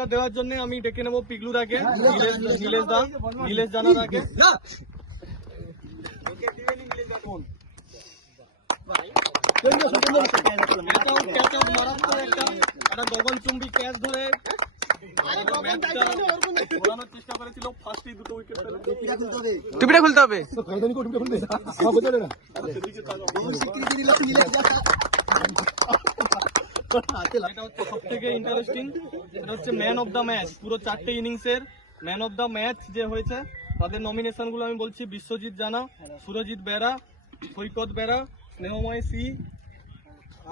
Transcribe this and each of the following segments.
পুরস্কার দেওয়ার জন্য আমি ডেকে নেবো পিগলুদাকে, নীলেশ জানাদাকে। একটা গগনচুম্বী ক্যাচ ধরে চেষ্টা করেছিল, ফার্স্টে দুটো উইকেট পেল। টুপিটা খুলতে হবে। এটা হচ্ছে সব থেকে ইন্টারেস্টিং, এটা হচ্ছে ম্যান অফ দ্য ম্যাচ। পুরো 4টে ইনিংসের ম্যান অফ দ্য ম্যাচ যে হয়েছে তাদের নমিনেশন গুলো আমি বলছি: বিশ্বজিৎ জানা, সুরজিৎ বেরা, সৈকত বেরা, স্নেহময় সি,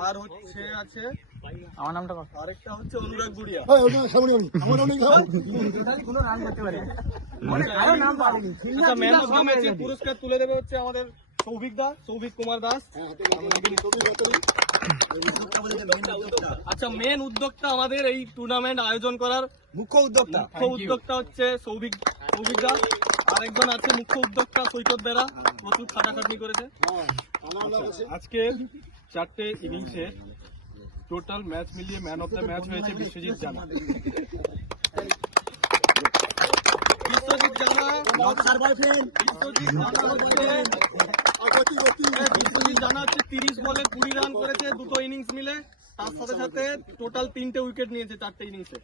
আর হচ্ছে আছে আমার নামটা আরেকটা হচ্ছে অনুরাগ গুড়িয়া। আচ্ছা, ম্যান অফ দ্য ম্যাচের পুরস্কার তুলে দেবে হচ্ছে আমাদের সৌভিক কুমার দাস। আচ্ছা, মেন উদ্যোক্তা আমাদের এই টুর্নামেন্ট আয়োজন করার মুখ্য উদ্যোক্তা হচ্ছে সৌভিক দাস। আরেকজন আছে মুখ্য উদ্যোক্তা সৈকত বেরা, প্রচুর খাটাখাটনি করেছে। আজকে 4টে ইনিংসের টোটাল ম্যাচ মিলিয়ে ম্যান অফ দ্য ম্যাচ হয়েছে বিশ্বজিৎ জানা। বিশ্বজিৎ জানা হচ্ছে 30 বলে 20 রান করেছে দুটো ইনিংস মিলে। তার সাথে সাথে টোটাল 3টে উইকেট নিয়েছে 4টে ইনিংসে।